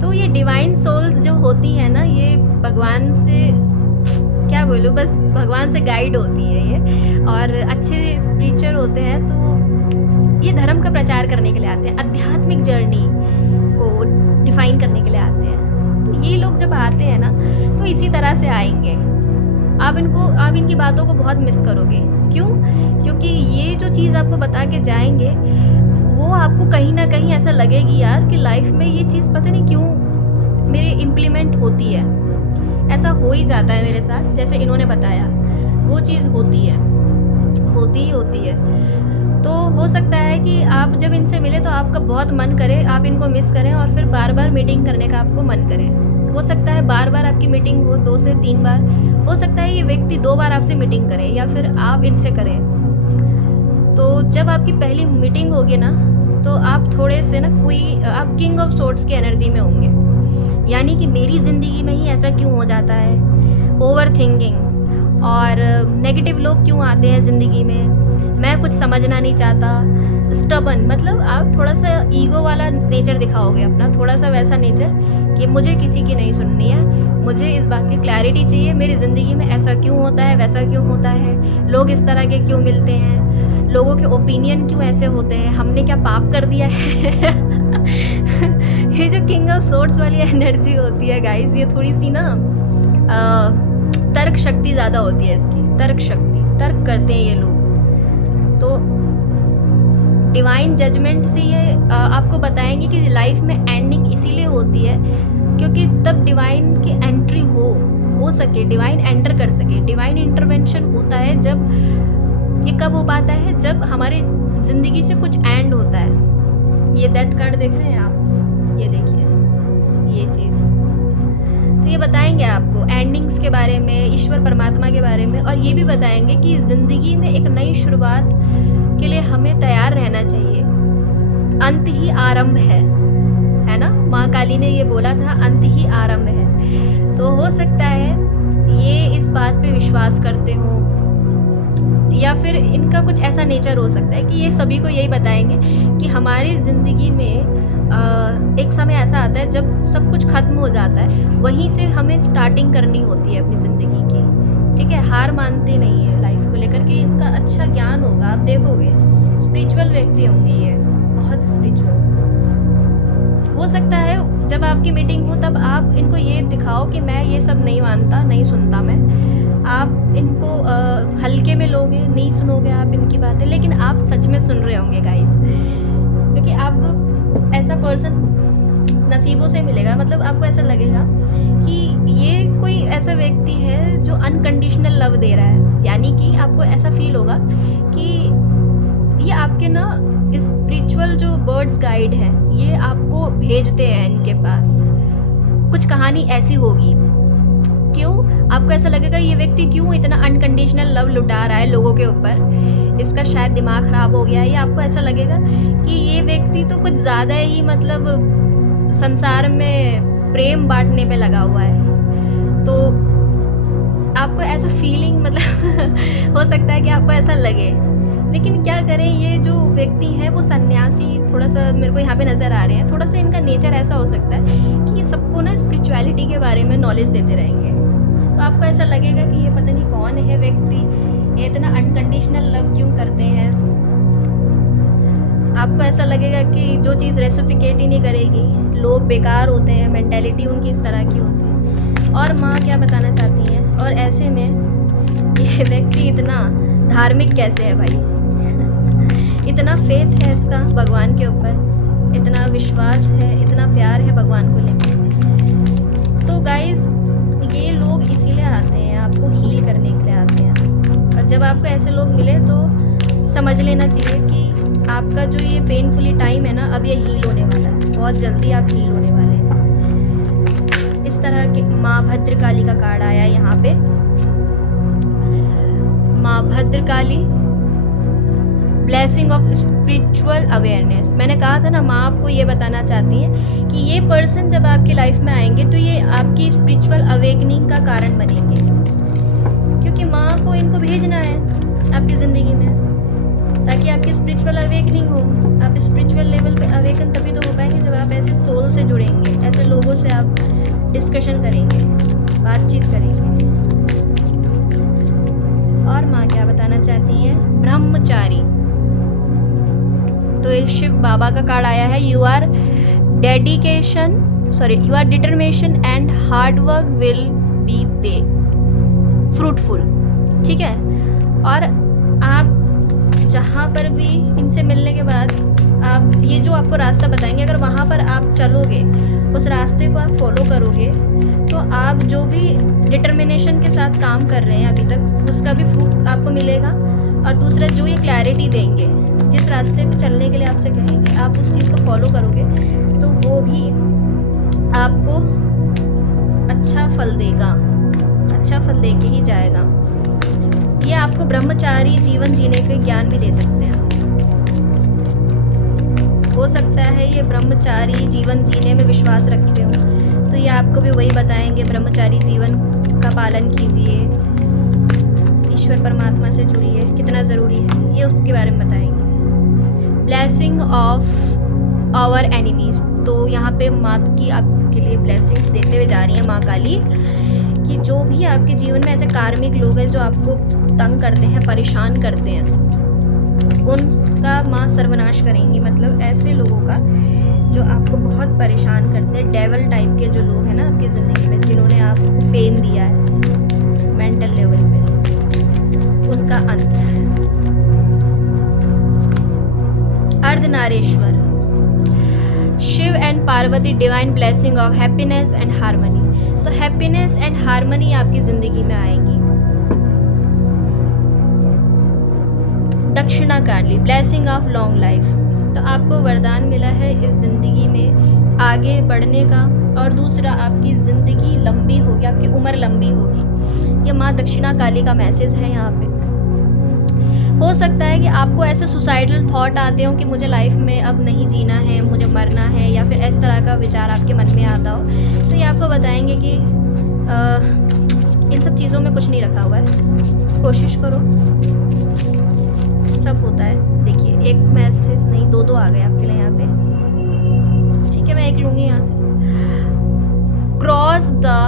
तो ये डिवाइन सोल्स जो होती हैं ना, ये भगवान से, क्या बोलूँ, बस भगवान से गाइड होती है ये, और अच्छे स्पिरिचुअल होते हैं। तो ये धर्म का प्रचार करने के लिए आते हैं, आध्यात्मिक जर्नी को डिफाइन करने के लिए आते हैं। तो ये लोग जब आते हैं ना तो इसी तरह से आएंगे। आप इनकी बातों को बहुत मिस करोगे। क्यों? क्योंकि ये जो चीज़ आपको बता के जाएंगे वो आपको कहीं ना कहीं ऐसा लगेगी यार कि लाइफ में ये चीज़ पता नहीं क्यों मेरे इम्प्लीमेंट होती है। ऐसा हो ही जाता है मेरे साथ, जैसे इन्होंने बताया वो चीज़ होती है, होती है। तो हो सकता है कि आप जब इनसे मिले तो आपका बहुत मन करे, आप इनको मिस करें और फिर बार बार मीटिंग करने का आपको मन करे। हो सकता है बार बार आपकी मीटिंग हो, 2 से 3 बार। हो सकता है ये व्यक्ति 2 बार आपसे मीटिंग करें या फिर आप इनसे करें। तो जब आपकी पहली मीटिंग होगी ना तो आप थोड़े से ना आप किंग ऑफ सोर्ड्स की एनर्जी में होंगे, यानी कि मेरी ज़िंदगी में ही ऐसा क्यों हो जाता है, ओवर थिंकिंग और नेगेटिव लोग क्यों आते हैं ज़िंदगी में, मैं कुछ समझना नहीं चाहता, स्टबन, मतलब आप थोड़ा सा ईगो वाला नेचर दिखाओगे अपना, थोड़ा सा वैसा नेचर कि मुझे किसी की नहीं सुननी है, मुझे इस बात की क्लैरिटी चाहिए, मेरी ज़िंदगी में ऐसा क्यों होता है, वैसा क्यों होता है, लोग इस तरह के क्यों मिलते हैं, लोगों के ओपिनियन क्यों ऐसे होते हैं, हमने क्या पाप कर दिया है। ये जो किंग ऑफ सोर्ड्स वाली एनर्जी होती है गाइस, ये थोड़ी सी ना तर्क शक्ति ज़्यादा होती है इसकी, तर्क करते हैं ये लोग। तो डिवाइन जजमेंट से ये आपको बताएंगे कि लाइफ में एंडिंग इसीलिए होती है क्योंकि तब डिवाइन की एंट्री हो सके, डिवाइन एंटर कर सके। डिवाइन इंटरवेंशन होता है जब, ये कब हो पाता है, जब हमारे ज़िंदगी से कुछ एंड होता है। ये डेथ कार्ड देख रहे हैं आप, ये देखिए ये चीज़। तो ये बताएंगे आपको एंडिंग्स के बारे में, ईश्वर परमात्मा के बारे में, और ये भी बताएंगे कि ज़िंदगी में एक नई शुरुआत के लिए हमें तैयार रहना चाहिए। अंत ही आरंभ है ना, माँ काली ने ये बोला था, अंत ही आरंभ है। तो हो सकता है ये इस बात पे विश्वास करते हो, या फिर इनका कुछ ऐसा नेचर हो सकता है कि ये सभी को यही बताएंगे कि हमारी ज़िंदगी में एक समय ऐसा आता है जब सब कुछ ख़त्म हो जाता है, वहीं से हमें स्टार्टिंग करनी होती है अपनी ज़िंदगी की। ठीक है, हार मानते नहीं है लाइफ को लेकर के, इनका अच्छा ज्ञान होगा, आप देखोगे स्पिरिचुअल व्यक्ति होंगे ये, बहुत स्पिरिचुअल। हो सकता है जब आपकी मीटिंग हो तब आप इनको ये दिखाओ कि मैं ये सब नहीं मानता, नहीं सुनता मैं, आप इनको हल्के में लोगे, नहीं सुनोगे आप इनकी बातें, लेकिन आप सच में सुन रहे होंगे गाइस, क्योंकि आपको ऐसा पर्सन नसीबों से मिलेगा। मतलब आपको ऐसा लगेगा कि ये कोई ऐसा व्यक्ति है जो अनकंडीशनल लव दे रहा है, यानी कि आपको ऐसा फील होगा कि ये आपके ना स्पिरिचुअल जो बर्ड्स गाइड हैं, ये आपको भेजते हैं इनके पास। कुछ कहानी ऐसी होगी, क्यों आपको ऐसा लगेगा ये व्यक्ति क्यों इतना अनकंडीशनल लव लुटा रहा है लोगों के ऊपर, इसका शायद दिमाग ख़राब हो गया है, या आपको ऐसा लगेगा कि ये व्यक्ति तो कुछ ज़्यादा ही मतलब संसार में प्रेम बांटने पे लगा हुआ है। तो आपको ऐसा फीलिंग मतलब हो सकता है कि आपको ऐसा लगे, लेकिन क्या करें, ये जो व्यक्ति हैं वो सन्यासी थोड़ा सा मेरे को यहाँ पे नज़र आ रहे हैं। थोड़ा सा इनका नेचर ऐसा हो सकता है कि ये सबको ना स्पिरिचुअलिटी के बारे में नॉलेज देते रहेंगे। तो आपको ऐसा लगेगा कि ये पता नहीं कौन है व्यक्ति, ये इतना अनकंडीशनल लव क्यों करते हैं। आपको ऐसा लगेगा कि जो चीज़ रेसिपिकेट ही नहीं करेगी, लोग बेकार होते हैं, मेंटेलिटी उनकी इस तरह की होती है। और माँ क्या बताना चाहती हैं, और ऐसे में ये व्यक्ति इतना धार्मिक कैसे है भाई इतना फेथ है इसका भगवान के ऊपर, इतना विश्वास है, इतना प्यार है भगवान को लेकर। तो गाइज़ ये लोग इसीलिए आते हैं, आपको हील करने के लिए आते हैं। और जब आपको ऐसे लोग मिले तो समझ लेना चाहिए कि आपका जो ये पेनफुली टाइम है ना, अब ये हील होने वाला है, बहुत जल्दी आप हील होने वाले हैं। इस तरह के माँ भद्रकाली का कार्ड आया यहाँ पे, माँ Bhadrakali, blessing of spiritual awareness. मैंने कहा था ना, माँ आपको ये बताना चाहती है कि ये पर्सन जब आपकी लाइफ में आएंगे तो ये आपकी स्पिरिचुअल अवेकनिंग का कारण बनेंगे, क्योंकि माँ को इनको भेजना है आपकी ज़िंदगी में ताकि आपकी स्पिरिचुअल अवेकनिंग हो। आप स्पिरिचुअल लेवल पे अवेकन तभी तो हो पाएंगे जब आप ऐसे सोल से जुड़ेंगे, ऐसे लोगों से आप डिस्कशन करेंगे, बातचीत करेंगे। और माँ क्या बताना चाहती हैं, ब्रह्मचारी। तो ये शिव बाबा का कार्ड आया है, you are determination and hard work will be pay fruitful. ठीक है, और आप जहाँ पर भी इनसे मिलने के बाद आप ये जो आपको रास्ता बताएंगे, अगर वहाँ पर आप चलोगे, उस रास्ते को आप फॉलो करोगे, तो आप जो भी डिटर्मिनेशन के साथ काम कर रहे हैं अभी तक, उसका भी फ्रूट आपको मिलेगा। और दूसरा, जो ये क्लैरिटी देंगे, जिस रास्ते पे चलने के लिए आपसे कहेंगे, आप उस चीज़ को फॉलो करोगे तो वो भी आपको अच्छा फल देगा, अच्छा फल दे के ही जाएगा। ये आपको ब्रह्मचारी जीवन जीने के ज्ञान भी दे सकते हैं। हो सकता है ये ब्रह्मचारी जीवन जीने में विश्वास रखते हो, तो ये आपको भी वही बताएंगे, ब्रह्मचारी जीवन का पालन कीजिए, ईश्वर परमात्मा से जुड़िए, कितना ज़रूरी है ये उसके बारे में बताएंगे। Blessing of our enemies. तो यहाँ पे माँ की आपके लिए ब्लेसिंग्स देते हुए जा रही हैं माँ काली, कि जो भी आपके जीवन में ऐसे कार्मिक लोग हैं जो आपको तंग करते हैं, परेशान करते हैं, उनका माँ सर्वनाश करेंगी। मतलब ऐसे लोगों का जो आपको बहुत परेशान करते हैं, डेवल टाइप के जो लोग हैं ना आपकी ज़िंदगी में, जिन्होंने आपको पेन दिया है मेंटल लेवल पे, उनका अंत। Ardhanarishwar, Shiva and Parvati, divine blessing of happiness and harmony. तो हैप्पीनेस एंड हार्मनी आपकी ज़िंदगी में आएगी। Dakshina Kali, blessing of long life. तो आपको वरदान मिला है इस ज़िंदगी में आगे बढ़ने का, और दूसरा आपकी ज़िंदगी लंबी होगी, आपकी उम्र लंबी होगी। ये माँ दक्षिणा काली का मैसेज है यहाँ पे। हो सकता है कि आपको ऐसे सुसाइडल थॉट आते हो कि मुझे लाइफ में अब नहीं जीना है, मुझे मरना है, या फिर इस तरह का विचार आपके मन में आता हो, तो ये आपको बताएंगे कि इन सब चीज़ों में कुछ नहीं रखा हुआ है, कोशिश करो, सब होता है। देखिए, एक मैसेज नहीं, दो आ गए आपके लिए यहाँ पे। ठीक है, मैं एक लूँगी यहाँ से। Cross the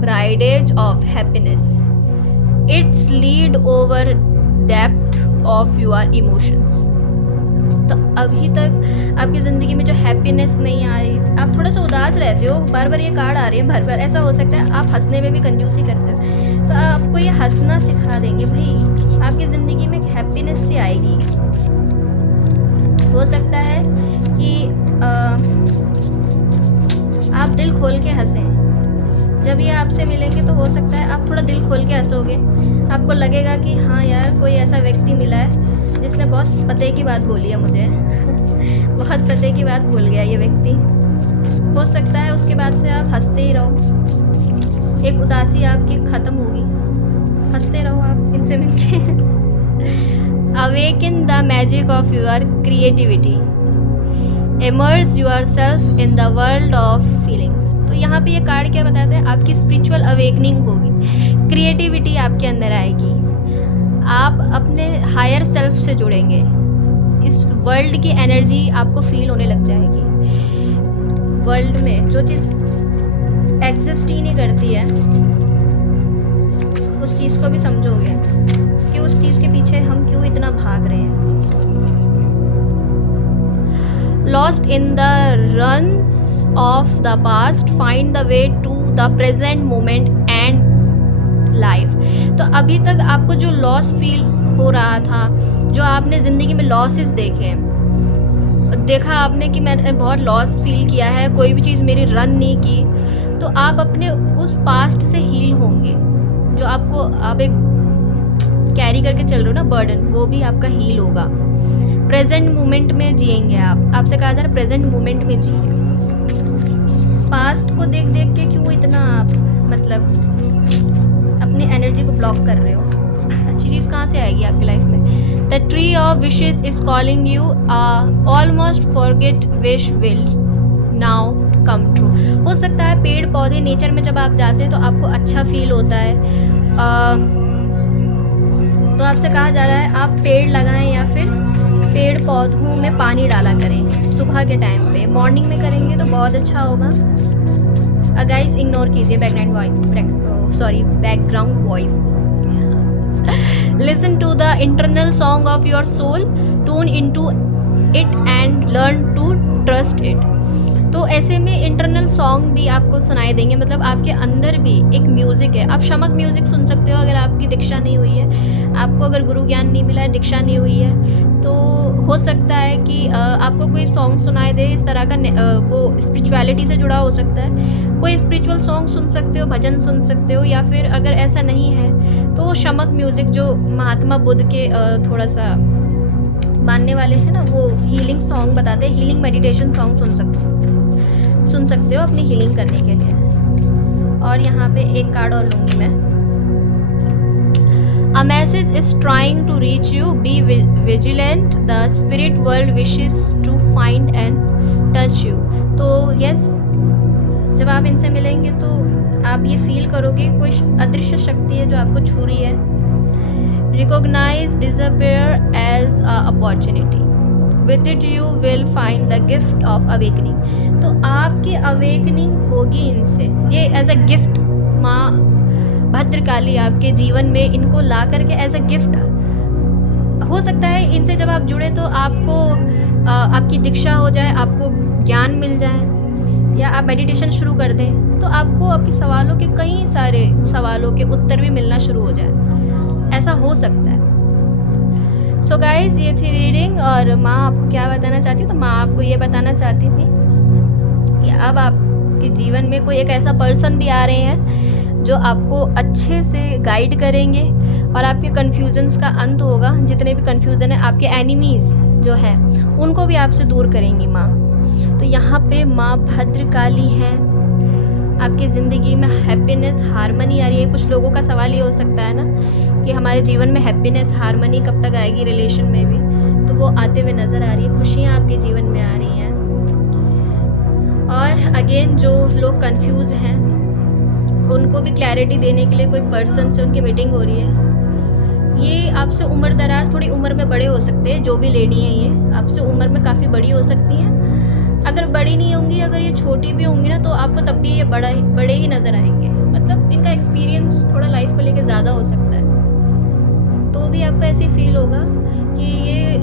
bridges of happiness, it's lead over depth of your emotions. तो अभी तक आपकी ज़िंदगी में जो हैप्पीनेस नहीं आई, आप थोड़ा सा उदास रहते हो, बार बार ये कार्ड आ रहे हैं, बार ऐसा हो सकता है आप हंसने में भी कंजूसी करते हो, तो आपको ये हंसना सिखा देंगे भाई, आपकी ज़िंदगी में हैप्पीनेस से आएगी। हो सकता है कि आप दिल खोल के हंसें, जब ये आपसे मिलेंगे तो हो सकता है आप थोड़ा दिल खोल के हंसोगे, आपको लगेगा कि हाँ यार, कोई ऐसा व्यक्ति मिला है जिसने बहुत पते की बात बोली है मुझे बहुत पते की बात बोल गया ये व्यक्ति। हो सकता है उसके बाद से आप हंसते ही रहो, एक उदासी आपकी ख़त्म होगी, हंसते रहो आप इनसे मिलके। Awaken the magic of your creativity, emerge your self in the world of feelings. तो यहाँ पे ये कार्ड क्या बताता है, आपकी स्पिरिचुअल अवेकनिंग होगी, क्रिएटिविटी आपके अंदर आएगी, आप अपने हायर सेल्फ से जुड़ेंगे, इस वर्ल्ड की एनर्जी आपको फील होने लग जाएगी। वर्ल्ड में जो चीज़ एग्जिस्ट ही नहीं करती है उस चीज़ को भी समझोगे कि उस चीज़ के पीछे हम क्यों इतना भाग रहे हैं। Lost in the runs of the past find the way to the present moment and life. तो अभी तक आपको जो लॉस फील हो रहा था, जो आपने ज़िंदगी में लॉसेस देखा आपने कि मैंने बहुत लॉस फील किया है, कोई भी चीज़ मेरी रन नहीं की, तो आप अपने उस पास्ट से हील होंगे। जो आप एक कैरी करके चल रहे हो ना बर्डन, वो भी आपका हील होगा। प्रेजेंट मोमेंट में जिएंगे आपसे कहा जा रहा है प्रेजेंट मोमेंट में जिए। पास्ट को देख देख के क्यों इतना आप मतलब अपनी एनर्जी को ब्लॉक कर रहे हो? अच्छी चीज़ कहाँ से आएगी आपकी लाइफ में? The tree of wishes is calling you, almost forget wish will now come true. हो सकता है पेड़ पौधे नेचर में जब आप जाते हैं तो आपको अच्छा फील होता है, तो आपसे कहा जा रहा है आप पेड़ लगाएं या फिर पेड़ पौधों में पानी डाला करें सुबह के टाइम पे। मॉर्निंग में करेंगे तो बहुत अच्छा होगा। गाइस इग्नोर कीजिए बैकग्राउंड वॉइस को। Listen to the internal song of your soul, tune into it and learn to trust it. तो ऐसे में इंटरनल सॉन्ग भी आपको सुनाई देंगे, मतलब आपके अंदर भी एक म्यूज़िक है। आप शमक म्यूज़िक सुन सकते हो अगर आपकी दीक्षा नहीं हुई है, आपको अगर गुरु ज्ञान नहीं मिला है, दीक्षा नहीं हुई है, तो हो सकता है कि आपको कोई सॉन्ग सुनाई दे इस तरह का, वो स्पिरिचुअलिटी से जुड़ा हो सकता है। कोई स्पिरिचुअल सॉन्ग सुन सकते हो, भजन सुन सकते हो, या फिर अगर ऐसा नहीं है तो शमक म्यूज़िक जो महात्मा बुद्ध के थोड़ा सा मानने वाले हैं ना, वो हीलिंग सॉन्ग बताते हैं, हीलिंग मेडिटेशन सॉन्ग सुन सकते हो अपनी हीलिंग करने के लिए। और यहाँ पे एक कार्ड और लूँगी मैं। A message is trying to reach you. Be vigilant. The spirit world wishes to find and touch you. तो yes, जब आप इनसे मिलेंगे तो आप ये फील करोगे कोई अदृश्य शक्ति है जो आपको छू रही है। Recognize despair as a opportunity. With it you will find the gift of awakening. तो आपकी अवेकनिंग होगी इनसे, ये एज अ गिफ्ट माँ भद्रकाली आपके जीवन में इनको ला करके एज अ गिफ्ट। हो सकता है इनसे जब आप जुड़े तो आपको आपकी दीक्षा हो जाए, आपको ज्ञान मिल जाए, या आप मेडिटेशन शुरू कर दें तो आपको आपके सवालों के कई सारे सवालों के उत्तर भी मिलना शुरू हो जाए। ऐसा हो सकता है। सो गाइज ये थी रीडिंग। और माँ आपको क्या बताना चाहती हूँ, तो माँ आपको ये बताना चाहती थी कि अब आपके जीवन में कोई एक ऐसा पर्सन भी आ रहे हैं जो आपको अच्छे से गाइड करेंगे और आपके कन्फ्यूजन्स का अंत होगा। जितने भी कन्फ्यूज़न है, आपके एनिमीज़ जो हैं उनको भी आपसे दूर करेंगी माँ। तो यहाँ पे माँ भद्रकाली हैं, आपकी ज़िंदगी में हैप्पीनेस हारमनी आ रही है। कुछ लोगों का सवाल ये हो सकता है ना कि हमारे जीवन में हैप्पीनेस हारमनी कब तक आएगी, रिलेशन में भी, तो वो आते हुए नज़र आ रही है। खुशियाँ आपके जीवन में आ रही हैं। और अगेन जो लोग कंफ्यूज हैं उनको भी क्लैरिटी देने के लिए कोई पर्सन से उनकी मीटिंग हो रही है। ये आपसे उम्र दराज, थोड़ी उम्र में बड़े हो सकते हैं। जो भी लेडी हैं ये आपसे उम्र में काफ़ी बड़ी हो सकती हैं। अगर बड़ी नहीं होंगी, अगर ये छोटी भी होंगी ना, तो आपको तब भी ये बड़े ही नज़र आएंगे। मतलब इनका एक्सपीरियंस थोड़ा लाइफ को लेके ज़्यादा हो सकता है, तो भी आपको ऐसे फील होगा कि ये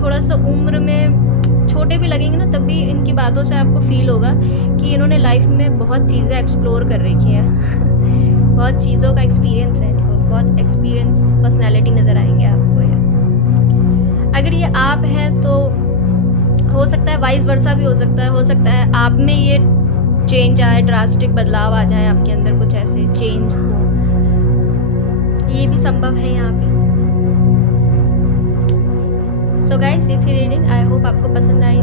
थोड़ा सा उम्र में छोटे भी लगेंगे ना, तब भी इनकी बातों से आपको फील होगा कि इन्होंने लाइफ में बहुत चीज़ें एक्सप्लोर कर रखी है। बहुत चीज़ों का एक्सपीरियंस है इनको, बहुत एक्सपीरियंस पर्सनैलिटी नज़र आएंगे आपको ये। अगर ये आप हैं तो हो सकता है वाइस वर्सा भी हो सकता है आप में ये चेंज आए, ड्रास्टिक बदलाव आ जाए आपके अंदर, कुछ ऐसे चेंज हो, ये भी संभव है यहाँ पे। सो गाइस ये थी रीडिंग। आई होप आपको पसंद आई।